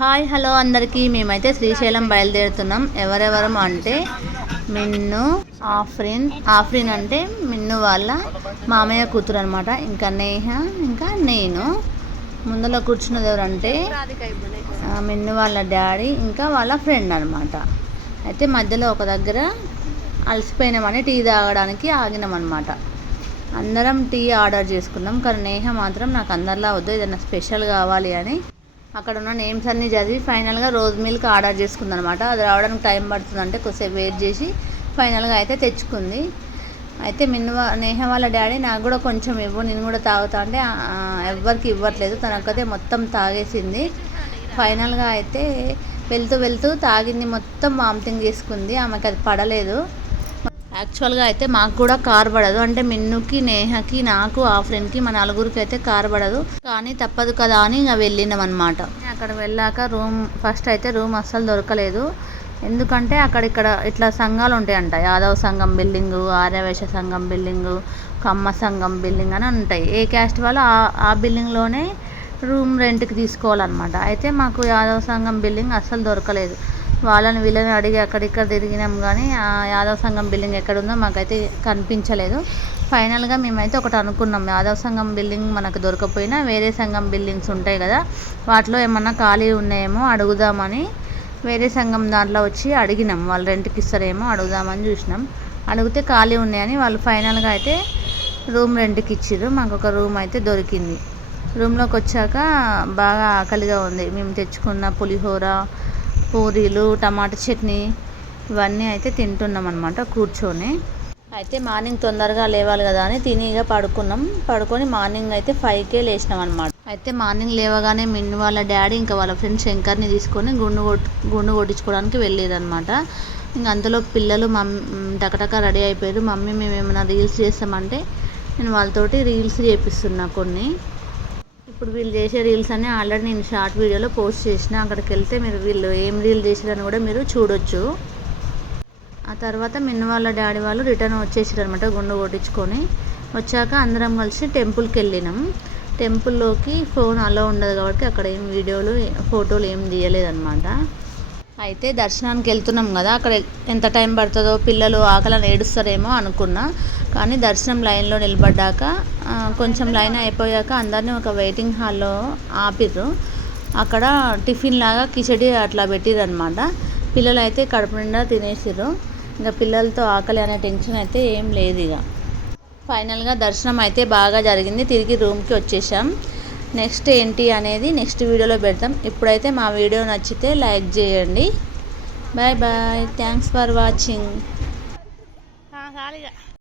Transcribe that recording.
Hi hello అందరికీ. మేమైతే శ్రీశైలం బయలుదేరుతున్నాం. ఎవరెవరం అంటే మిన్ను ఆఫ్రిన్. ఆఫ్రిన్ అంటే మిన్ను వాళ్ళ మామయ్య కూతురు అనమాట ఇంకా నేహ ఇంకా నేను. ముందులో కూర్చున్నది ఎవరంటే మిన్ను వాళ్ళ డాడీ ఇంకా వాళ్ళ ఫ్రెండ్ అనమాట అయితే మధ్యలో ఒక దగ్గర అలసిపోయినామని టీ తాగడానికి ఆగినాం అనమాట అందరం టీ ఆర్డర్ చేసుకున్నాం. కానీ నేహ మాత్రం నాకు అందరిలా వద్దు ఏదైనా స్పెషల్ కావాలి అని అక్కడ ఉన్న నేమ్స్ అన్నీ చదివి ఫైనల్గా రోజ్ మిల్క్ ఆర్డర్ చేసుకుంది అనమాట అది రావడానికి టైం పడుతుంది అంటే కొద్దిసేపు వెయిట్ చేసి ఫైనల్గా అయితే తెచ్చుకుంది. అయితే మిన్ను నేహ వాళ్ళ డాడీ నాకు కూడా కొంచెం ఇవ్వు నేను కూడా తాగుతా అంటే ఎవ్వరికి ఇవ్వట్లేదు. తనకైతే మొత్తం తాగేసింది. ఫైనల్గా అయితే వెళ్తూ వెళ్తూ తాగింది మొత్తం వామిటింగ్ చేసుకుంది. ఆమెకి అది పడలేదు. యాక్చువల్గా అయితే మాకు కూడా కార్ పడదు. అంటే మిన్నుకి నేహకి నాకు ఆ ఫ్రెండ్కి మా నలుగురికి అయితే కార్ పడదు. కానీ తప్పదు కదా అని ఇంకా వెళ్ళినాం అనమాట అక్కడ వెళ్ళాక రూమ్ ఫస్ట్ అయితే రూమ్ అస్సలు దొరకలేదు. ఎందుకంటే అక్కడ ఇక్కడ ఇట్లా సంఘాలు ఉంటాయంట. యాదవ్ సంఘం బిల్డింగు ఆర్యవేశ సంఘం బిల్డింగు కమ్మ సంఘం బిల్డింగ్ అని ఉంటాయి. ఏ క్యాస్ట్ వాళ్ళు ఆ ఆ బిల్డింగ్లోనే రూమ్ రెంట్కి తీసుకోవాలన్నమాట. అయితే మాకు యాదవ్ సంఘం బిల్డింగ్ అస్సలు దొరకలేదు. వాళ్ళని వీళ్ళని అడిగి అక్కడిక్కడ తిరిగినాం కానీ ఆ యాదవ్ సంఘం బిల్డింగ్ ఎక్కడుందో మాకైతే కనిపించలేదు. ఫైనల్గా మేమైతే ఒకటి అనుకున్నాం. యాదవ్ సంఘం బిల్డింగ్ మనకు దొరకపోయినా వేరే సంఘం బిల్డింగ్స్ ఉంటాయి కదా వాటిలో ఏమన్నా ఖాళీ ఉన్నాయేమో అడుగుదామని వేరే సంఘం దాంట్లో వచ్చి అడిగినాం. వాళ్ళు రెంట్కి ఇస్తారేమో అడుగుదామని చూసినాం. అడిగితే ఖాళీ ఉన్నాయని వాళ్ళు ఫైనల్గా అయితే రూమ్ రెంట్కి ఇచ్చిర్రు. మాకు ఒక రూమ్ అయితే దొరికింది. రూమ్లోకి వచ్చాక బాగా ఆకలిగా ఉంది. మేము తెచ్చుకున్న పులిహోర పూరీలు టమాటా చట్నీ ఇవన్నీ అయితే తింటున్నాం అనమాట కూర్చొని. అయితే మార్నింగ్ తొందరగా లేవాలి కదా అని తినిగా పడుకున్నాం. పడుకొని మార్నింగ్ అయితే ఫైవ్కే లేచినాం అనమాట అయితే మార్నింగ్ లేవగానే మిన్ను వాళ్ళ డాడీ ఇంకా వాళ్ళ ఫ్రెండ్ శంకర్ని తీసుకొని గుండు కొట్ గుండు కొట్టించుకోవడానికి వెళ్ళేదనమాట ఇంకా అంతలో పిల్లలు మమ్మీ టకటక రెడీ అయిపోయారు మమ్మీ మేము ఏమైనా రీల్స్ చేస్తామంటే నేను వాళ్ళతోటి రీల్స్ చేపిస్తున్నా కొన్ని. ఇప్పుడు వీళ్ళు చేసే రీల్స్ అన్నీ ఆల్రెడీ నేను షార్ట్ వీడియోలో పోస్ట్ చేసిన. అక్కడికి వెళ్తే మీరు వీళ్ళు ఏం రీల్ చేసారని కూడా మీరు చూడొచ్చు. ఆ తర్వాత మిన్న వాళ్ళ డాడీ వాళ్ళు రిటర్న్ వచ్చేసారు అనమాట గుండు కొట్టించుకొని. వచ్చాక అందరం కలిసి టెంపుల్కి వెళ్ళినాం టెంపుల్లోకి ఫోన్ అలో ఉండదు కాబట్టి అక్కడ ఏం వీడియోలు ఫోటోలు ఏం తీయలేదన్నమాట. అయితే దర్శనానికి వెళ్తున్నాం కదా అక్కడ ఎంత టైం పడుతుందో పిల్లలు ఆకలని ఏడుస్తారేమో అనుకున్నా. కానీ దర్శనం లైన్లో నిలబడ్డాక కొంచెం లైన్ అయిపోయాక అందరినీ ఒక వెయిటింగ్ హాల్లో ఆపిర్రు. అక్కడ టిఫిన్ లాగా కిచడి అట్లా పెట్టిర్రు అనమాట పిల్లలు అయితే కడుపు నిండా తినేసిర్రు. ఇంకా పిల్లలతో ఆకలి అనే టెన్షన్ అయితే ఏం లేదు ఇక ఫైనల్గా దర్శనం అయితే బాగా జరిగింది. తిరిగి రూమ్కి వచ్చేసాం. నెక్స్ట్ ఏంటి అనేది నెక్స్ట్ వీడియోలో పెడతాం. ఇప్పుడైతే మా వీడియో నచ్చితే లైక్ చేయండి. Bye bye. Thanks for watching.